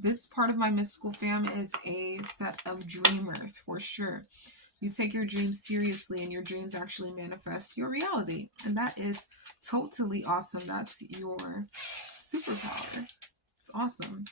This part of my mystical fam is a set of dreamers for sure. You take your dreams seriously, and your dreams actually manifest your reality. And that is totally awesome. That's your superpower. It's awesome.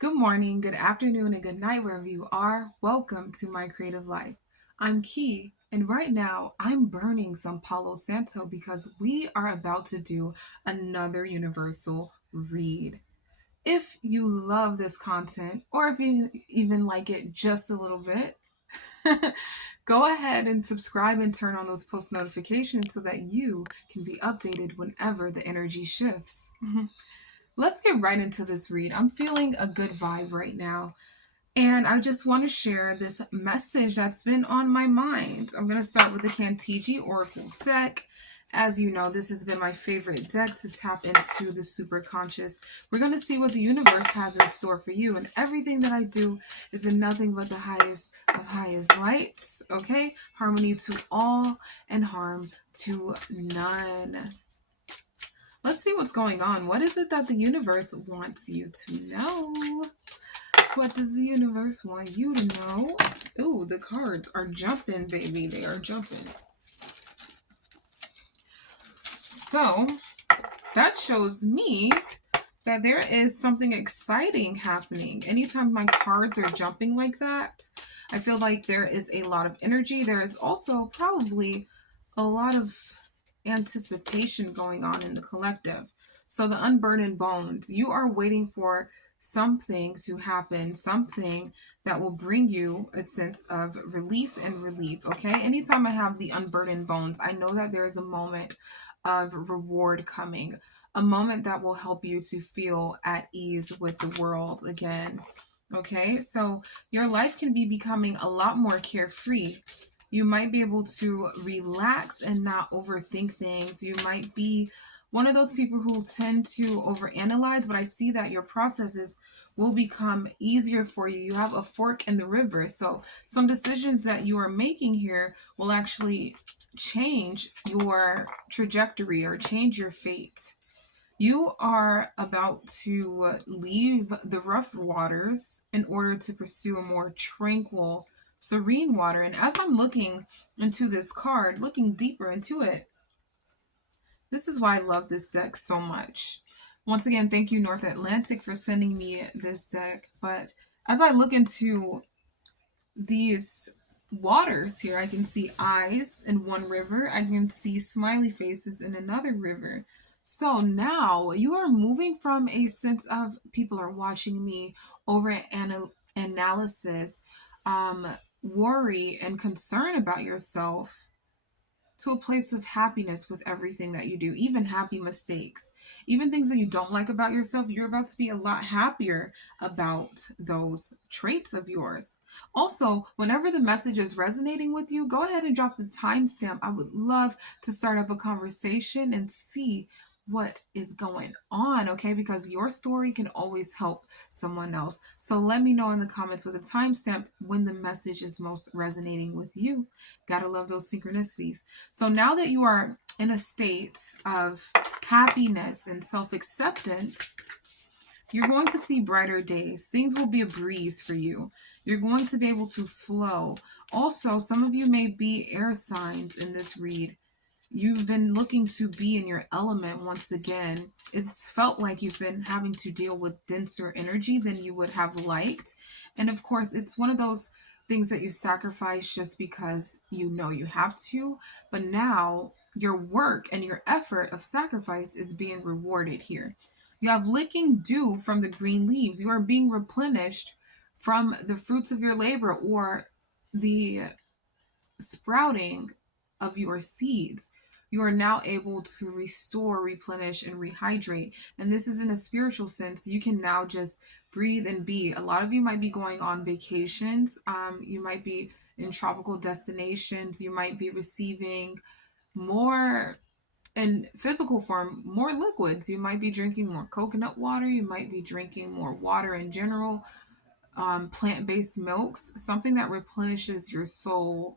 Good morning, good afternoon, and good night, wherever you are. Welcome to my creative life. I'm Key, and right now I'm burning some Palo Santo because we are about to do another universal read. If you love this content, or if you even like it just a little bit, go ahead and subscribe and turn on those post notifications so that you can be updated whenever the energy shifts. Let's get right into this read. I'm feeling a good vibe right now. And I just want to share this message that's been on my mind. I'm going to start with the Kantiji Oracle deck. As you know, this has been my favorite deck to tap into the super conscious. We're going to see what the universe has in store for you. And everything that I do is in nothing but the highest of highest lights. Okay? Harmony to all and harm to none. Let's see what's going on. What is it that the universe wants you to know? What does the universe want you to know? Ooh, the cards are jumping, baby. They are jumping. So, that shows me that there is something exciting happening. Anytime my cards are jumping like that, I feel like there is a lot of energy. There is also probably a lot of anticipation going on in the collective. So the unburdened bones, you are waiting for something to happen, something that will bring you a sense of release and relief. Okay, anytime I have the unburdened bones, I know that there is a moment of reward coming, a moment that will help you to feel at ease with the world again. Okay, so your life can be becoming a lot more carefree. You might be able to relax and not overthink things. You might be one of those people who tend to overanalyze, but I see that your processes will become easier for you. You have a fork in the river. So some decisions that you are making here will actually change your trajectory or change your fate. You are about to leave the rough waters in order to pursue a more tranquil, serene water. And as I'm looking into this card, looking deeper into it, this is why I love this deck so much. Once again, thank you, North Atlantic, for sending me this deck. But as I look into these waters here, I can see eyes in one river, I can see smiley faces in another river. So now you are moving from a sense of people are watching me over analysis, um, worry, and concern about yourself to a place of happiness with everything that you do, even happy mistakes, even things that you don't like about yourself. You're about to be a lot happier about those traits of yours. Also, whenever the message is resonating with you, go ahead and drop the timestamp. I would love to start up a conversation and see what is going on, okay? Because your story can always help someone else. So let me know in the comments with a timestamp when the message is most resonating with you. Gotta love those synchronicities. So now that you are in a state of happiness and self-acceptance, you're going to see brighter days. Things will be a breeze for you. You're going to be able to flow. Also, some of you may be air signs in this read. You've been looking to be in your element once again. It's felt like you've been having to deal with denser energy than you would have liked. And of course, it's one of those things that you sacrifice just because you know you have to. But now your work and your effort of sacrifice is being rewarded here. You have licking dew from the green leaves. You are being replenished from the fruits of your labor or the sprouting of your seeds. You are now able to restore, replenish, and rehydrate. And this is in a spiritual sense. You can now just breathe and be. A lot of you might be going on vacations. You might be in tropical destinations. You might be receiving more in physical form, more liquids. You might be drinking more coconut water. You might be drinking more water in general. Plant-based milks, something that replenishes your soul.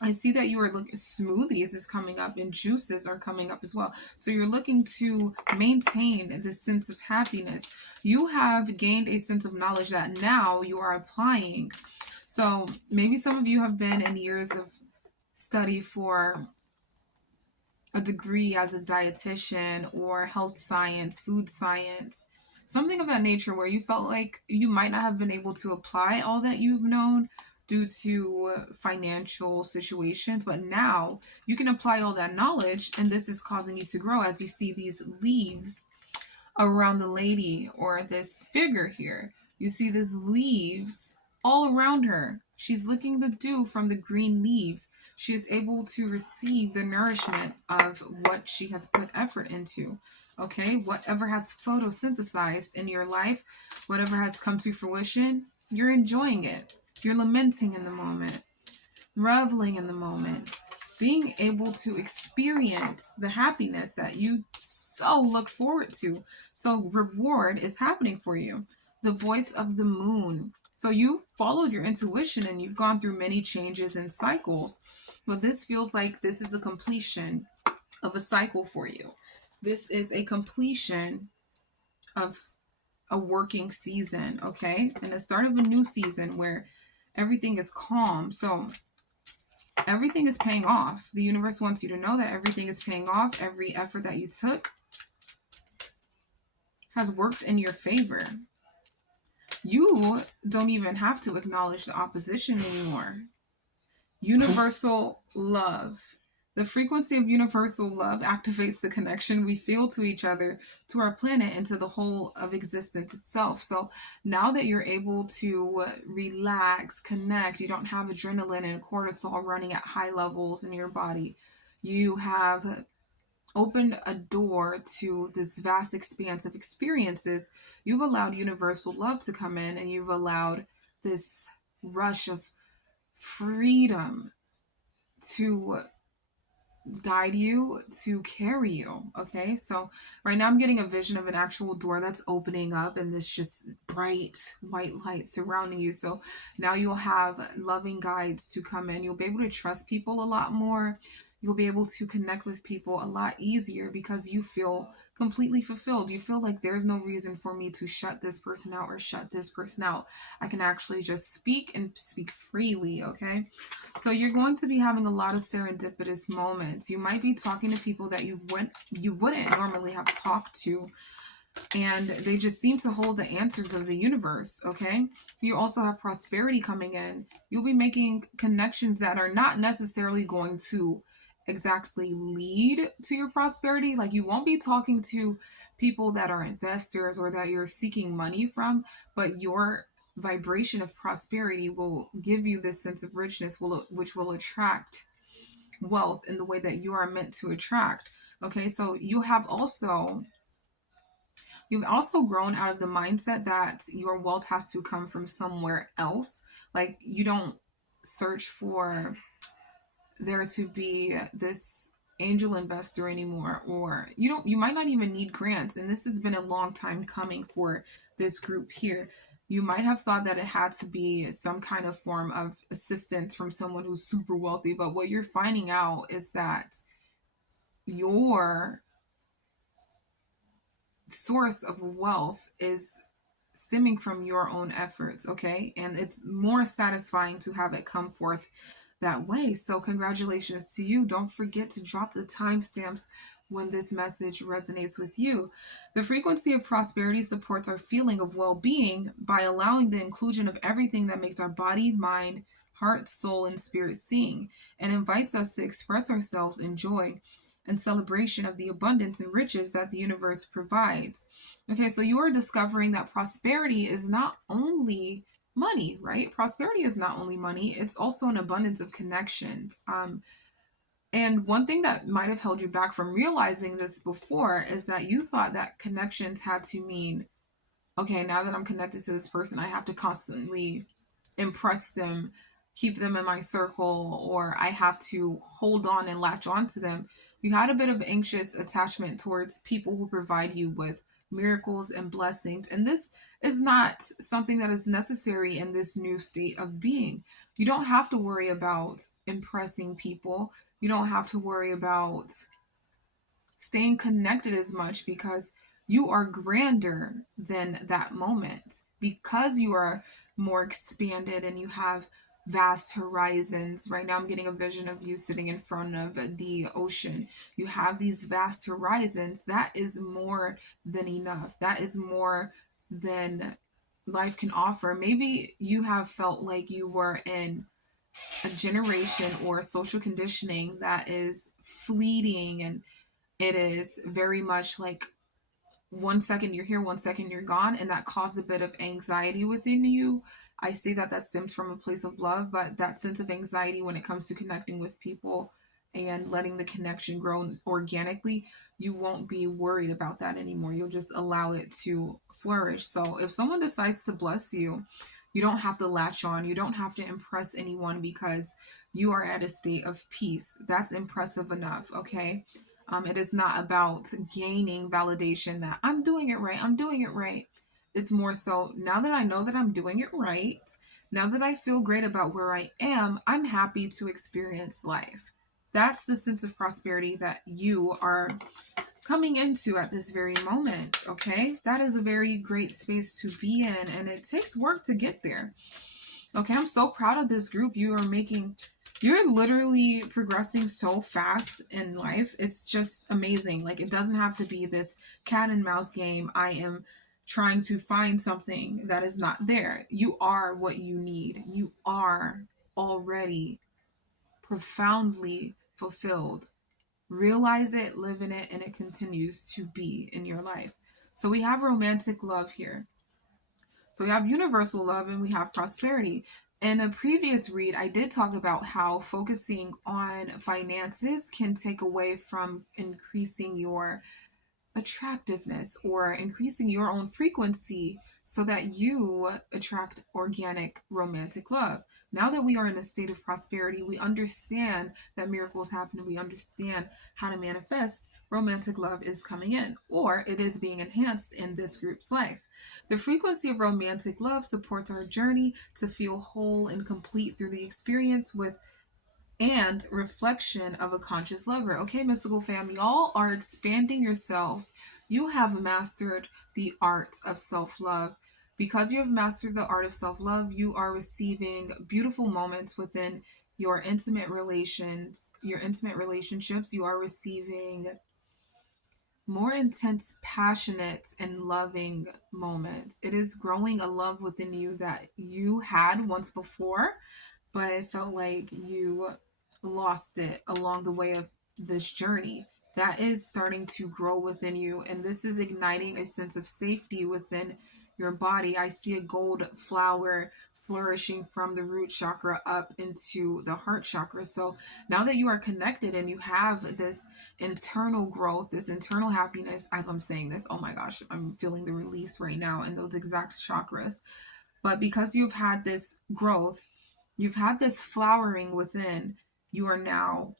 I see that you are looking, smoothies is coming up and juices are coming up as well. So you're looking to maintain this sense of happiness. You have gained a sense of knowledge that now you are applying. So maybe some of you have been in years of study for a degree as a dietitian or health science, food science, something of that nature where you felt like you might not have been able to apply all that you've known due to financial situations, but now you can apply all that knowledge, and this is causing you to grow as you see these leaves around the lady or this figure here. You see these leaves all around her. She's licking the dew from the green leaves. She is able to receive the nourishment of what she has put effort into. Okay, whatever has photosynthesized in your life, whatever has come to fruition, you're enjoying it. You're lamenting in the moment, reveling in the moment, being able to experience the happiness that you so look forward to. So reward is happening for you. The voice of the moon. So you followed your intuition and you've gone through many changes and cycles, but this feels like this is a completion of a cycle for you. This is a completion of a working season, okay? And the start of a new season where everything is calm. So everything is paying off. The universe wants you to know that everything is paying off. Every effort that you took has worked in your favor. You don't even have to acknowledge the opposition anymore. Universal love. The frequency of universal love activates the connection we feel to each other, to our planet, and to the whole of existence itself. So now that you're able to relax, connect, you don't have adrenaline and cortisol running at high levels in your body. You have opened a door to this vast expanse of experiences. You've allowed universal love to come in, and you've allowed this rush of freedom to guide you, to carry you. Okay, so right now I'm getting a vision of an actual door that's opening up and this just bright white light surrounding you. So now you'll have loving guides to come in. You'll be able to trust people a lot more. You'll be able to connect with people a lot easier because you feel completely fulfilled. You feel like there's no reason for me to shut this person out or shut this person out. I can actually just speak and speak freely, okay? So you're going to be having a lot of serendipitous moments. You might be talking to people that you wouldn't normally have talked to, and they just seem to hold the answers of the universe, okay? You also have prosperity coming in. You'll be making connections that are not necessarily going to exactly lead to your prosperity. Like, you won't be talking to people that are investors or that you're seeking money from, but your vibration of prosperity will give you this sense of richness, which will attract wealth in the way that you are meant to attract. Okay, so you've also grown out of the mindset that your wealth has to come from somewhere else. Like, you don't search for there to be this angel investor anymore, or you might not even need grants. And this has been a long time coming for this group here. You might have thought that it had to be some kind of form of assistance from someone who's super wealthy, but what you're finding out is that your source of wealth is stemming from your own efforts, okay? And it's more satisfying to have it come forth that way. So congratulations to you. Don't forget to drop the timestamps when this message resonates with you. The frequency of prosperity supports our feeling of well-being by allowing the inclusion of everything that makes our body, mind, heart, soul, and spirit sing, and invites us to express ourselves in joy and celebration of the abundance and riches that the universe provides. Okay, so you are discovering that prosperity is not only money, right? Prosperity is not only money, it's also an abundance of connections. And one thing that might have held you back from realizing this before is that you thought that connections had to mean, okay, now that I'm connected to this person, I have to constantly impress them, keep them in my circle, or I have to hold on and latch on to them. You had a bit of anxious attachment towards people who provide you with miracles and blessings. And this is not something that is necessary in this new state of being. You don't have to worry about impressing people. You don't have to worry about staying connected as much because you are grander than that moment. Because you are more expanded and you have vast horizons. Right now, I'm getting a vision of you sitting in front of the ocean. You have these vast horizons. That is more than enough. That is more than life can offer. Maybe you have felt like you were in a generation or social conditioning that is fleeting, and it is very much like 1 second you're here, 1 second you're gone, and that caused a bit of anxiety within you. I say that that stems from a place of love, but that sense of anxiety when it comes to connecting with people and letting the connection grow organically, you won't be worried about that anymore. You'll just allow it to flourish. So if someone decides to bless you, you don't have to latch on. You don't have to impress anyone because you are at a state of peace. That's impressive enough, okay? It is not about gaining validation that I'm doing it right. I'm doing it right. It's more so now that I know that I'm doing it right, now that I feel great about where I am, I'm happy to experience life. That's the sense of prosperity that you are coming into at this very moment, okay? That is a very great space to be in, and it takes work to get there. Okay, I'm so proud of this group. You're literally progressing so fast in life. It's just amazing. Like, it doesn't have to be this cat and mouse game. I am trying to find something that is not there. You are what you need. You are already profoundly fulfilled. Realize it, live in it, and it continues to be in your life. So we have romantic love here. So we have universal love and we have prosperity. In a previous read, I did talk about how focusing on finances can take away from increasing your attractiveness or increasing your own frequency so that you attract organic romantic love. Now that we are in a state of prosperity, we understand that miracles happen. We understand how to manifest romantic love is coming in, or it is being enhanced in this group's life. The frequency of romantic love supports our journey to feel whole and complete through the experience with and reflection of a conscious lover. Okay, mystical fam, y'all are expanding yourselves. You have mastered the art of self love. Because you have mastered the art of self love, you are receiving beautiful moments within your intimate relations, your intimate relationships. You are receiving more intense, passionate, and loving moments. It is growing a love within you that you had once before, but it felt like you lost it along the way of this journey. That is starting to grow within you, and this is igniting a sense of safety within your body. I see a gold flower flourishing from the root chakra up into the heart chakra. So now that you are connected and you have this internal growth, this internal happiness, as I'm saying this, oh my gosh, I'm feeling the release right now in those exact chakras. But because you've had this growth, you've had this flowering within, you are now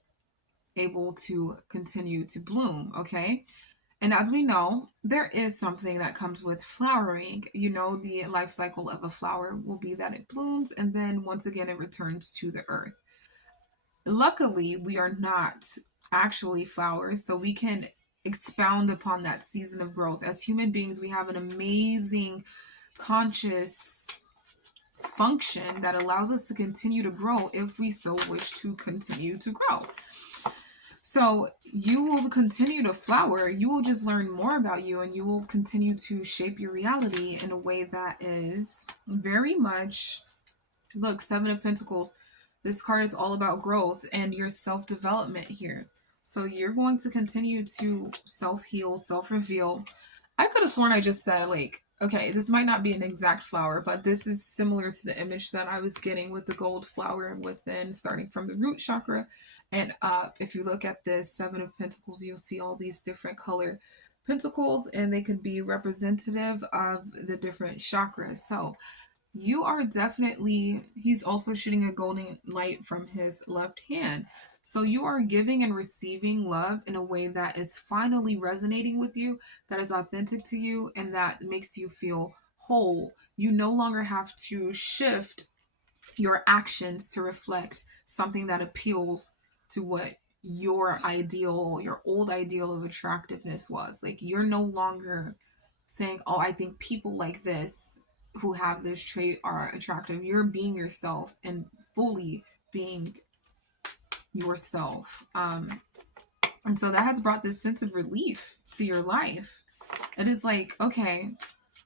able to continue to bloom, okay? And as we know, there is something that comes with flowering. You know, the life cycle of a flower will be that it blooms and then once again it returns to the earth. Luckily, we are not actually flowers, so we can expound upon that season of growth. As human beings, we have an amazing conscious function that allows us to continue to grow if we so wish to continue to grow. So you will continue to flower. You will just learn more about you and you will continue to shape your reality in a way that is very much, look, Seven of Pentacles. This card is all about growth and your self-development here. So you're going to continue to self-heal, self-reveal. I could have sworn I just said, like, okay, this might not be an exact flower, but this is similar to the image that I was getting with the gold flower within, starting from the root chakra and up. If you look at this Seven of Pentacles, you'll see all these different color pentacles, and they could be representative of the different chakras. So you are definitely, he's also shooting a golden light from his left hand. So you are giving and receiving love in a way that is finally resonating with you, that is authentic to you, and that makes you feel whole. You no longer have to shift your actions to reflect something that appeals to what your ideal, your old ideal of attractiveness was. Like, you're no longer saying, oh, I think people like this who have this trait are attractive. You're being yourself and fully being yourself. And so that has brought this sense of relief to your life. It is like, okay,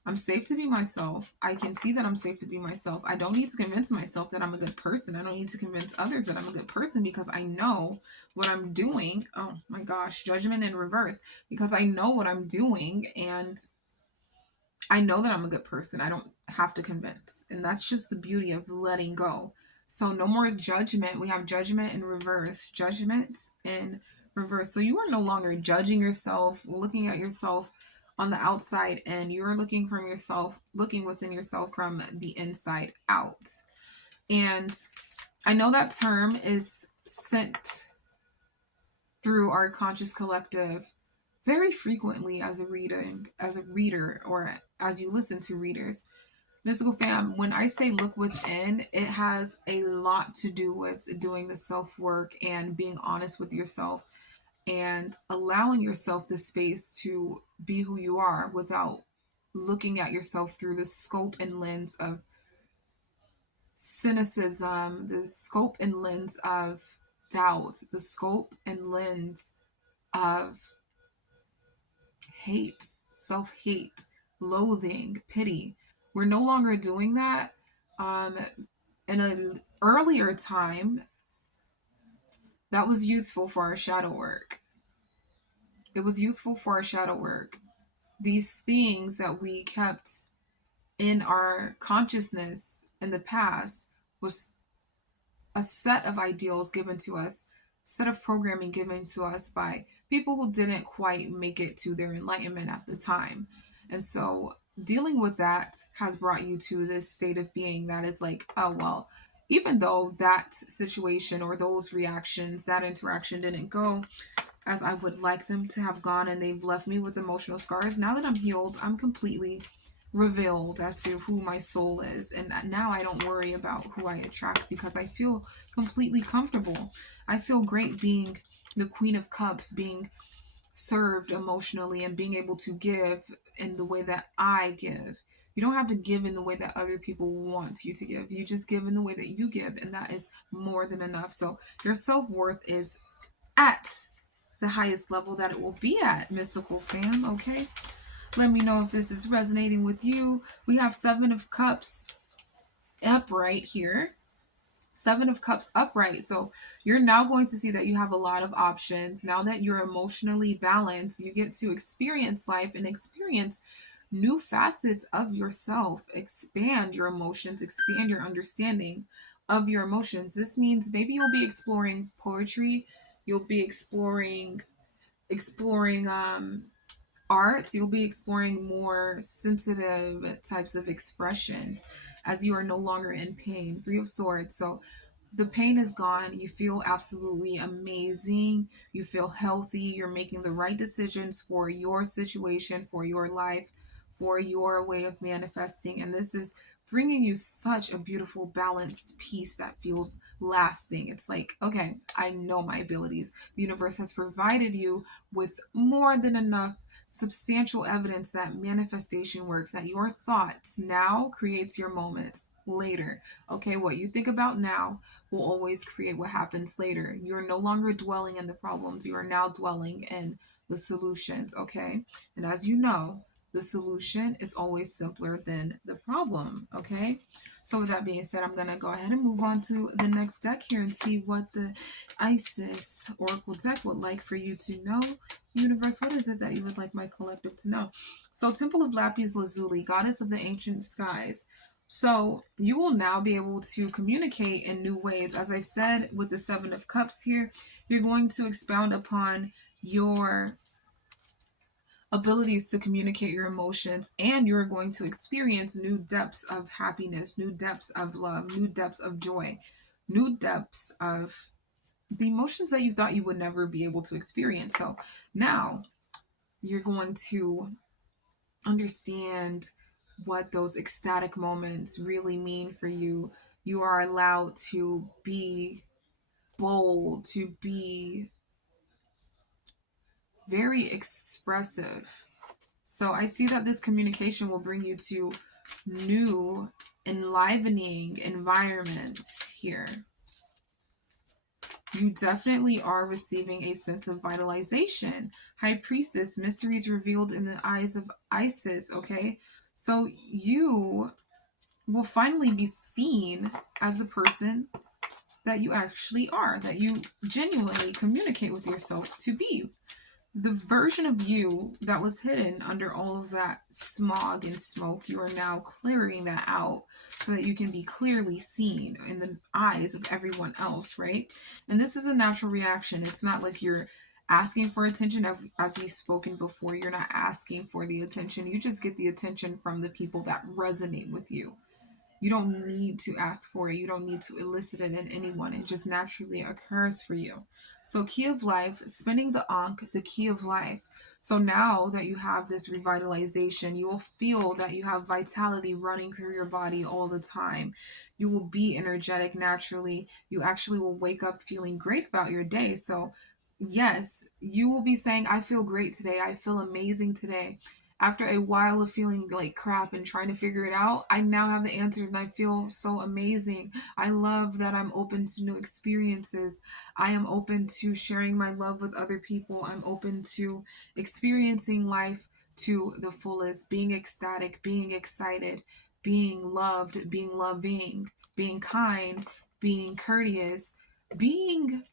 I'm safe to be myself. I can see that I'm safe to be myself. I don't need to convince myself that I'm a good person. I don't need to convince others that I'm a good person, because I know what I'm doing. Oh my gosh, judgment in reverse. Because I know what I'm doing, and I know that I'm a good person. I don't have to convince. And that's just the beauty of letting go. So no more judgment. We have judgment in reverse. Judgment in reverse. So you are no longer judging yourself, looking at yourself on the outside, and you're looking from yourself, looking within yourself from the inside out. And I know that term is sent through our conscious collective very frequently as a reader, or as you listen to readers. Mystical fam, when I say look within, it has a lot to do with doing the self work and being honest with yourself and allowing yourself the space to be who you are without looking at yourself through the scope and lens of cynicism, the scope and lens of doubt, the scope and lens of hate, self-hate, loathing, pity. We're no longer doing that. In an earlier time, that was useful for our shadow work. It was useful for our shadow work. These things that we kept in our consciousness in the past was a set of ideals given to us, set of programming given to us by people who didn't quite make it to their enlightenment at the time. And so dealing with that has brought you to this state of being that is like, oh, well, even though that situation or those reactions, that interaction didn't go as I would like them to have gone, and they've left me with emotional scars, now that I'm healed, I'm completely revealed as to who my soul is, and now I don't worry about who I attract because I feel completely comfortable. I feel great being the Queen of Cups, being served emotionally and being able to give in the way that I give. You don't have to give in the way that other people want you to give. You just give in the way that you give, and that is more than enough. So your self-worth is at the highest level that it will be at, mystical fam. Okay, let me know if this is resonating with you. We have Seven of Cups upright here. Seven of Cups upright. So you're now going to see that you have a lot of options. Now that you're emotionally balanced, you get to experience life and experience new facets of yourself. Expand your emotions, expand your understanding of your emotions. This means maybe you'll be exploring poetry, you'll be exploring art, you'll be exploring more sensitive types of expressions as you are no longer in pain. Three of Swords. So the pain is gone. You feel absolutely amazing. You feel healthy. You're making the right decisions for your situation, for your life, for your way of manifesting. And this is bringing you such a beautiful, balanced peace that feels lasting. It's like, okay, I know my abilities. The universe has provided you with more than enough substantial evidence that manifestation works, that your thoughts now creates your moments later. Okay, what you think about now will always create what happens later. You're no longer dwelling in the problems, you are now dwelling in the solutions. Okay, and as you know, the solution is always simpler than the problem. Okay, so with that being said, I'm gonna go ahead and move on to the next deck here and see what the Isis Oracle deck would like for you to know. Universe, what is it that you would like my collective to know? So Temple of Lapis Lazuli, goddess of the ancient skies. So you will now be able to communicate in new ways. As I've said with the Seven of Cups here, you're going to expound upon your abilities to communicate your emotions, and you're going to experience new depths of happiness, new depths of love, new depths of joy, new depths of the emotions that you thought you would never be able to experience. So now you're going to understand what those ecstatic moments really mean for you. You are allowed to be bold, to be very expressive. So I see that this communication will bring you to new, enlivening environments here. You definitely are receiving a sense of vitalization. High Priestess, mysteries revealed in the eyes of Isis, okay? So you will finally be seen as the person that you actually are, that you genuinely communicate with yourself to be. The version of you that was hidden under all of that smog and smoke, you are now clearing that out so that you can be clearly seen in the eyes of everyone else, right? And this is a natural reaction. It's not like you're asking for attention. As we've spoken before, you're not asking for the attention. You just get the attention from the people that resonate with you. You don't need to ask for it. You don't need to elicit it in anyone. It just naturally occurs for you. So, key of life, spinning the Ankh, the key of life. So now that you have this revitalization, you will feel that you have vitality running through your body all the time. You will be energetic naturally. You actually will wake up feeling great about your day. So, yes, you will be saying, I feel great today. I feel amazing today. After a while of feeling like crap and trying to figure it out, I now have the answers and I feel so amazing. I love that I'm open to new experiences. I am open to sharing my love with other people. I'm open to experiencing life to the fullest, being ecstatic, being excited, being loved, being loving, being kind, being courteous, being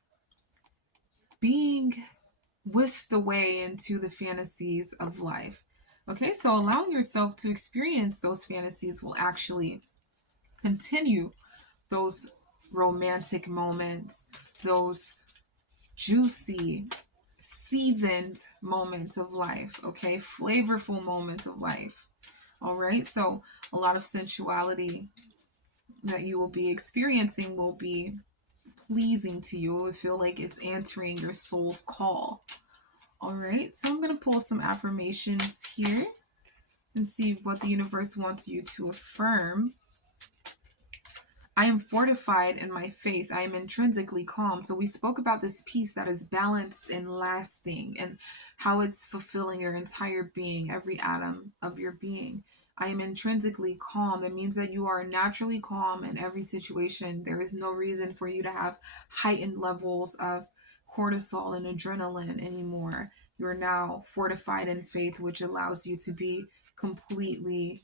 whisked away into the fantasies of life. Okay, so allowing yourself to experience those fantasies will actually continue those romantic moments, those juicy, seasoned moments of life, okay, flavorful moments of life. All right, so a lot of sensuality that you will be experiencing will be pleasing to you. It will feel like it's answering your soul's call. All right, so I'm going to pull some affirmations here and see what the universe wants you to affirm. I am fortified in my faith. I am intrinsically calm. So we spoke about this peace that is balanced and lasting and how it's fulfilling your entire being, every atom of your being. I am intrinsically calm. That means that you are naturally calm in every situation. There is no reason for you to have heightened levels of cortisol and adrenaline anymore. You are now fortified in faith, which allows you to be completely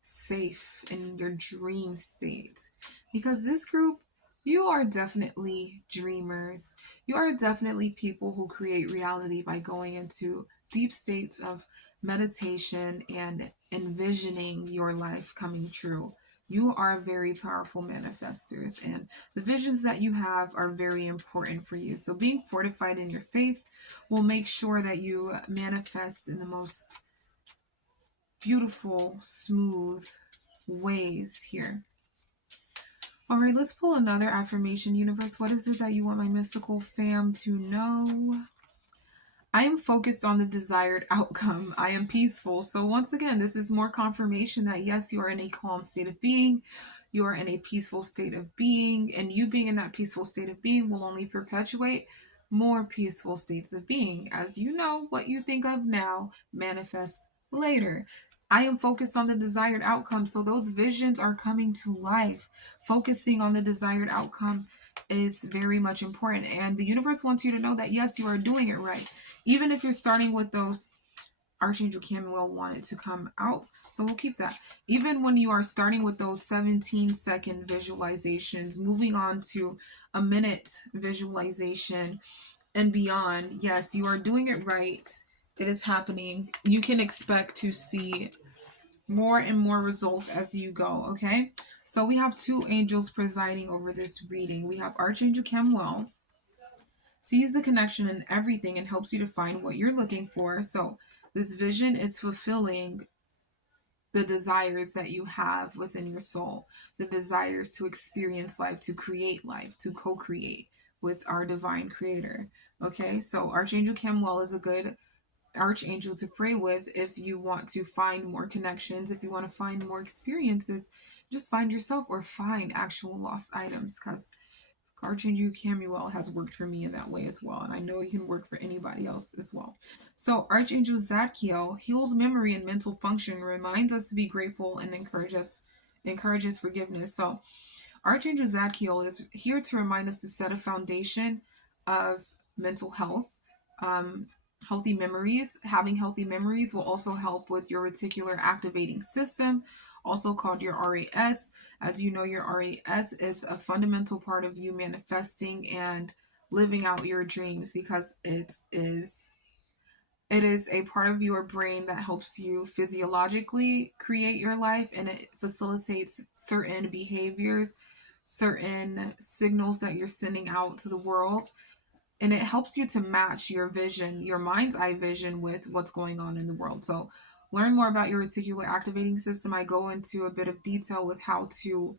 safe in your dream state. Because this group, you are definitely dreamers. You are definitely people who create reality by going into deep states of meditation and envisioning your life coming true. You are very powerful manifestors, and the visions that you have are very important for you. So, being fortified in your faith will make sure that you manifest in the most beautiful, smooth ways here. All right, let's pull another affirmation. Universe, what is it that you want my mystical fam to know? I am focused on the desired outcome. I am peaceful. So once again, this is more confirmation that yes, you are in a calm state of being. You are in a peaceful state of being. And you being in that peaceful state of being will only perpetuate more peaceful states of being. As you know, what you think of now manifests later. I am focused on the desired outcome. So those visions are coming to life. Focusing on the desired outcome is very much important. And the universe wants you to know that yes, you are doing it right. Even if you're starting with those, Archangel Camuel wanted to come out, so we'll keep that. Even when you are starting with those 17-second visualizations, moving on to a minute visualization and beyond, yes, you are doing it right. It is happening. You can expect to see more and more results as you go, okay? So we have two angels presiding over this reading. We have Archangel Camuel, sees the connection in everything and helps you to find what you're looking for. So this vision is fulfilling the desires that you have within your soul, the desires to experience life, to create life, to co-create with our divine creator. Okay, so Archangel Camuel is a good archangel to pray with if you want to find more connections, if you want to find more experiences, just find yourself or find actual lost items, because Archangel Camuel has worked for me in that way as well, and I know it can work for anybody else as well. So Archangel Zadkiel heals memory and mental function, reminds us to be grateful, and encourages forgiveness. So Archangel Zadkiel is here to remind us to set a foundation of mental health, um, healthy memories. Having healthy memories will also help with your reticular activating system, also called your RAS. As you know, your RAS is a fundamental part of you manifesting and living out your dreams, because it is a part of your brain that helps you physiologically create your life, and it facilitates certain behaviors, certain signals that you're sending out to the world. And it helps you to match your vision, your mind's eye vision, with what's going on in the world. So, learn more about your reticular activating system. I go into a bit of detail with how to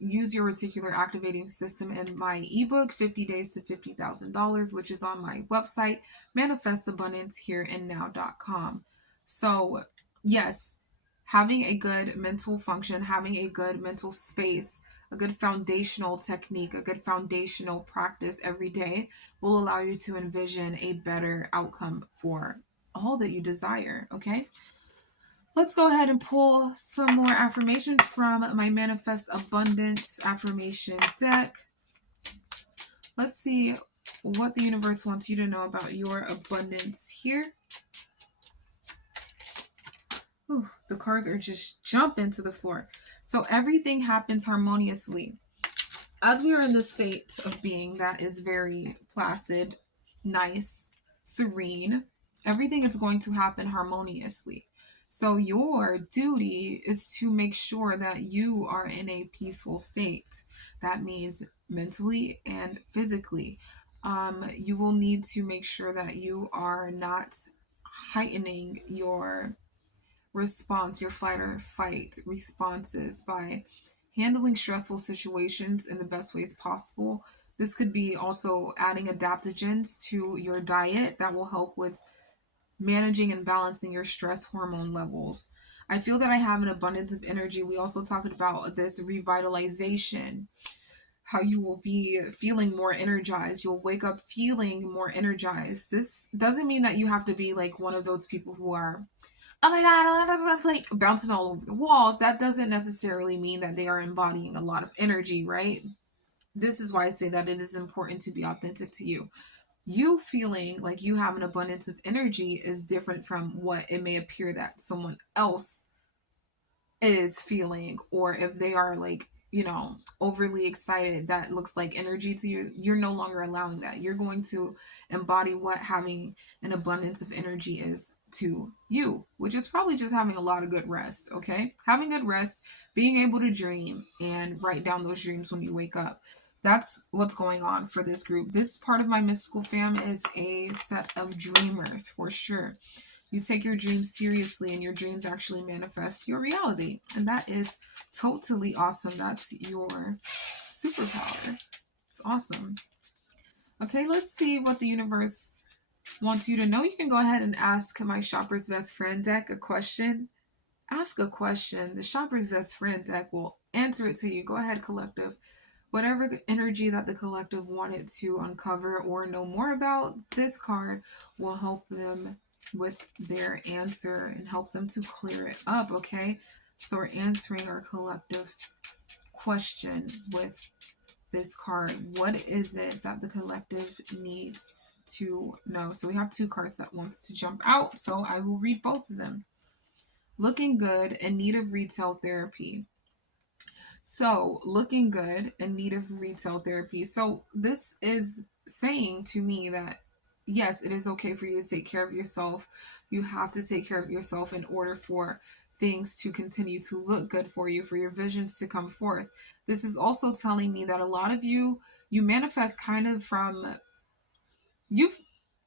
use your reticular activating system in my ebook, 50 Days to $50,000, which is on my website, manifestabundancehereinnow.com. So, yes, having a good mental function, having a good mental space, a good foundational technique, a good foundational practice every day will allow you to envision a better outcome for all that you desire, okay? Let's go ahead and pull some more affirmations from my Manifest Abundance affirmation deck. Let's see what the universe wants you to know about your abundance here. Ooh, the cards are just jumping to the floor. So everything happens harmoniously. As we are in the state of being that is very placid, nice, serene, everything is going to happen harmoniously. So your duty is to make sure that you are in a peaceful state. That means mentally and physically. You will need to make sure that you are not heightening your response, your fight or fight responses, by handling stressful situations in the best ways possible. This could be also adding adaptogens to your diet that will help with managing and balancing your stress hormone levels. I feel that I have an abundance of energy. We also talked about this revitalization, how you will be feeling more energized. You'll wake up feeling more energized. This doesn't mean that you have to be like one of those people who are, oh my god, like bouncing all over the walls. That doesn't necessarily mean that they are embodying a lot of energy, right? This is why I say that it is important to be authentic to you. You feeling like you have an abundance of energy is different from what it may appear that someone else is feeling, or if they are like, overly excited, that looks like energy to you. You're no longer allowing that. You're going to embody what having an abundance of energy is to you, which is probably just having a lot of good rest. Okay, having good rest, being able to dream and write down those dreams when you wake up. That's what's going on for this group. This part of my mystical fam is a set of dreamers for sure. You take your dreams seriously, and your dreams actually manifest your reality. And that is totally awesome. That's your superpower. It's awesome. Okay, let's see what the universe wants you to know. You can go ahead and ask my Shopper's Best Friend deck a question. Ask a question. The Shopper's Best Friend deck will answer it to you. Go ahead, collective. Whatever energy that the collective wanted to uncover or know more about, this card will help them with their answer and help them to clear it up, okay? So we're answering our collective's question with this card. What is it that the collective needs to know? So we have two cards that wants to jump out, so I will read both of them. Looking good, in need of retail therapy. So, looking good, in need of retail therapy. So, this is saying to me that yes, it is okay for you to take care of yourself. You have to take care of yourself in order for things to continue to look good for you, for your visions to come forth. This is also telling me that a lot of you manifest kind of from, you've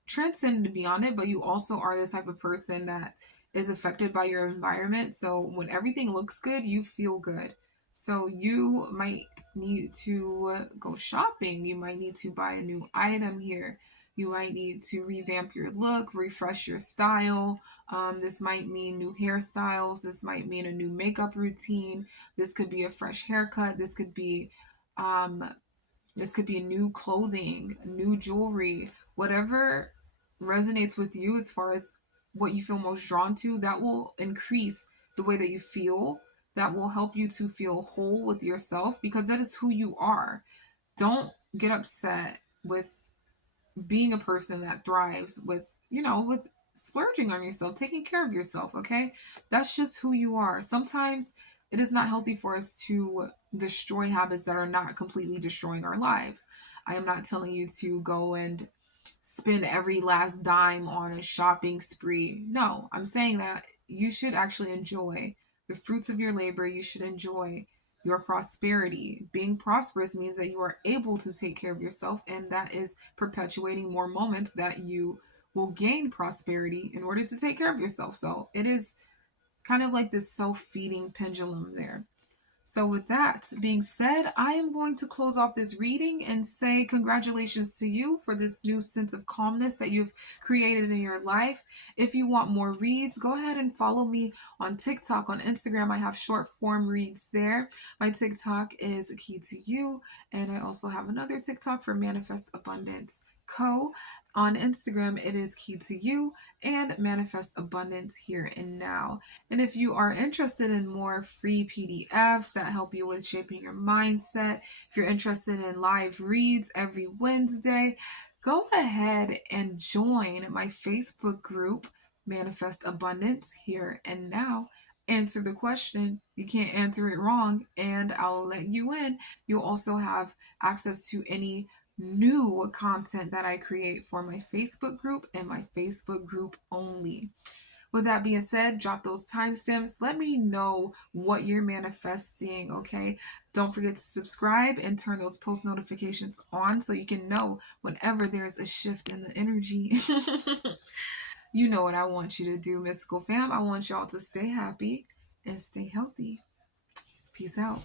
transcended beyond it, but you also are the type of person that is affected by your environment. So when everything looks good, you feel good. So you might need to go shopping. You might need to buy a new item here. You might need to revamp your look, refresh your style. This might mean new hairstyles. This might mean a new makeup routine. This could be a fresh haircut. Um, this could be new clothing, new jewelry, whatever resonates with you as far as what you feel most drawn to. That will increase the way that you feel. That will help you to feel whole with yourself because that is who you are. Don't get upset with being a person that thrives with, with splurging on yourself, taking care of yourself, okay? That's just who you are. Sometimes it is not healthy for us to destroy habits that are not completely destroying our lives. I am not telling you to go and spend every last dime on a shopping spree. No, I'm saying that you should actually enjoy the fruits of your labor. You should enjoy your prosperity. Being prosperous means that you are able to take care of yourself, and that is perpetuating more moments that you will gain prosperity in order to take care of yourself. So it is kind of like this self feeding pendulum there. So, with that being said, I am going to close off this reading and say congratulations to you for this new sense of calmness that you've created in your life. If you want more reads, go ahead and follow me on TikTok, on Instagram. I have short form reads there. My TikTok is Key to You, and I also have another TikTok for Manifest Abundance Co. On Instagram, it is Key to You and Manifest Abundance Here and Now. And if you are interested in more free PDFs that help you with shaping your mindset, if you're interested in live reads every Wednesday, go ahead and join my Facebook group, Manifest Abundance Here and Now. Answer the question. You can't answer it wrong, and I'll let you in. You'll also have access to any new content that I create for my Facebook group and my Facebook group only. With that being said, drop those timestamps. Let me know what you're manifesting, okay? Don't forget to subscribe and turn those post notifications on so you can know whenever there's a shift in the energy. You know what I want you to do, Mystical Fam. I want y'all to stay happy and stay healthy. Peace out.